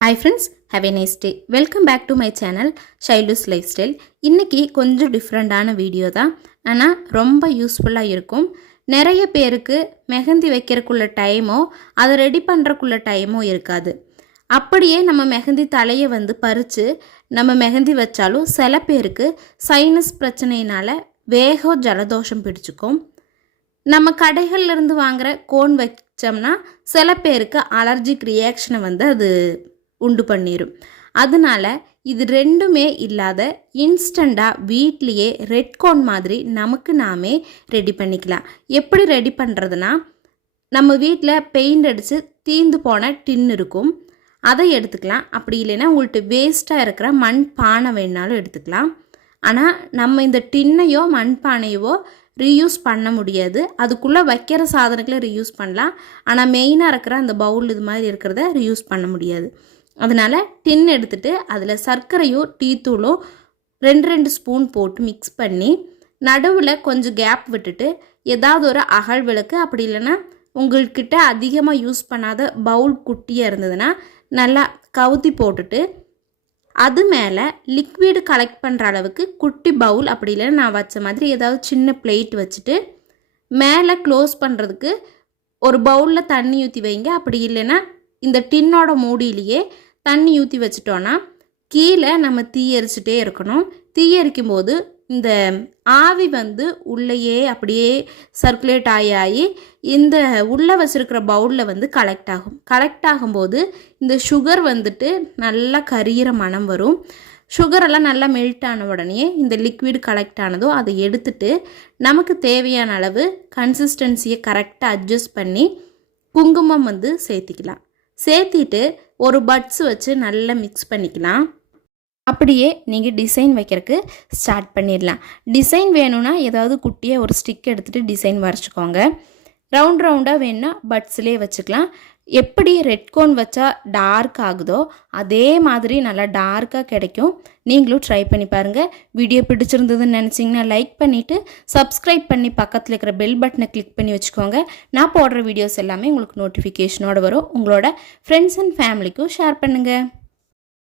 Hi friends have a nice day welcome back to my channel Shailu's life style இன்றைக்கி கொஞ்சம் டிஃப்ரெண்ட்டான video தான். ஆனால் ரொம்ப யூஸ்ஃபுல்லாக இருக்கும். நிறைய பேருக்கு மெஹந்தி வைக்கிறக்குள்ள டைமோ அதை ரெடி பண்ணுறக்குள்ள டைமோ இருக்காது. அப்படியே நம்ம மெஹந்தி தலையை வந்து பறித்து நம்ம மெஹந்தி வச்சாலும் சில பேருக்கு சைனஸ் பிரச்சனையினால் வேகம் ஜலதோஷம் பிடிச்சிக்கும். நம்ம கடைகள்ல இருந்து கோன் வச்சோம்னா சில பேருக்கு அலர்ஜிக் ரியாக்ஷனை வந்து அது உண்டு பண்ணிடும் அதனால இது ரெண்டுமே இல்லாத இன்ஸ்டண்ட்டாக வீட்லேயே ரெட் கோன் மாதிரி நமக்கு நாமே ரெடி பண்ணிக்கலாம். எப்படி ரெடி பண்ணுறதுனா நம்ம வீட்டில் பெயிண்ட் அடித்து தீந்து போன டின் இருக்கும். அதை எடுத்துக்கலாம். அப்படி இல்லைன்னா உங்கள்கிட்ட வேஸ்ட்டாக இருக்கிற மண் பானை வேணாலும் எடுத்துக்கலாம். ஆனால் நம்ம இந்த டின்னையோ மண்பானையவோ ரீயூஸ் பண்ண முடியாது. அதுக்குள்ளே வைக்கிற சாதனங்களை ரீயூஸ் பண்ணலாம். ஆனால் மெயினாக இருக்கிற அந்த பவுல் இது மாதிரி இருக்கிறத ரீயூஸ் பண்ண முடியாது. அதனால் டின் எடுத்துகிட்டு அதில் சர்க்கரையோ டீ தூளோ ரெண்டு ரெண்டு ஸ்பூன் போட்டு மிக்ஸ் பண்ணி நடுவில் கொஞ்சம் கேப் விட்டுட்டு ஏதாவது ஒரு அகல் விளக்கு அப்படி இல்லைன்னா உங்கள்கிட்ட அதிகமாக யூஸ் பண்ணாத பவுல் குட்டியாக இருந்ததுன்னா நல்லா கவுத்தி போட்டுட்டு அது மேலே லிக்விடு கலெக்ட் பண்ணுற அளவுக்கு குட்டி பவுல் அப்படி இல்லைன்னா நான் வச்ச மாதிரி ஏதாவது சின்ன பிளேட் வச்சுட்டு மேலே க்ளோஸ் பண்ணுறதுக்கு ஒரு பவுலில் தண்ணி ஊற்றி வைங்க. அப்படி இல்லைன்னா இந்த டின்னோட மூடியிலேயே தண்ணி ஊற்றி வச்சிட்டோன்னா கீழே நம்ம தீயரிச்சிட்டே இருக்கணும். தீயரிக்கும்போது போது இந்த ஆவி வந்து உள்ளேயே அப்படியே சர்க்குலேட் ஆகி ஆகி இந்த உள்ளே வச்சுருக்கிற பவுலில் வந்து கலெக்ட் ஆகும். கலெக்ட் ஆகும்போது இந்த சுகர் வந்துட்டு நல்லா கரியிற மனம் வரும். சுகரெல்லாம் நல்லா மெல்ட் ஆன உடனே இந்த லிக்விட் கலெக்ட் ஆனதோ அதை எடுத்துட்டு நமக்கு தேவையான அளவு கன்சிஸ்டன்சியை கரெக்டாக அட்ஜஸ்ட் பண்ணி குங்குமம் வந்து சேர்த்திக்கலாம். சேர்த்திட்டு ஒரு பட்ஸ் வச்சு நல்லா மிக்ஸ் பண்ணிக்கலாம் அப்படியே நீங்கள் டிசைன் வைக்கிறதுக்கு ஸ்டார்ட் பண்ணிடலாம். டிசைன் வேணும்னா ஏதாவது குட்டியாக ஒரு ஸ்டிக் எடுத்துகிட்டு டிசைன் வரைச்சிக்கோங்க. ரவுண்ட் ரவுண்டாக வேணும்னா பட்ஸ்லேயே வச்சுக்கலாம். எப்படி ரெட் கோன் வச்சா டார்க் ஆகுதோ அதே மாதிரி நல்லா டார்க்காக கிடைக்கும். நீங்களும் ட்ரை பண்ணி பாருங்கள் வீடியோ பிடிச்சிருந்ததுன்னு நினச்சிங்கன்னா லைக் பண்ணிவிட்டு சப்ஸ்கிரைப் பண்ணி பக்கத்தில் இருக்கிற பெல் பட்டனை கிளிக் பண்ணி வச்சுக்கோங்க. நான் போடுற வீடியோஸ் எல்லாமே உங்களுக்கு நோட்டிஃபிகேஷனோட வரும். உங்களோட ஃப்ரெண்ட்ஸ் அண்ட் ஃபேமிலிக்கும் ஷேர் பண்ணுங்கள்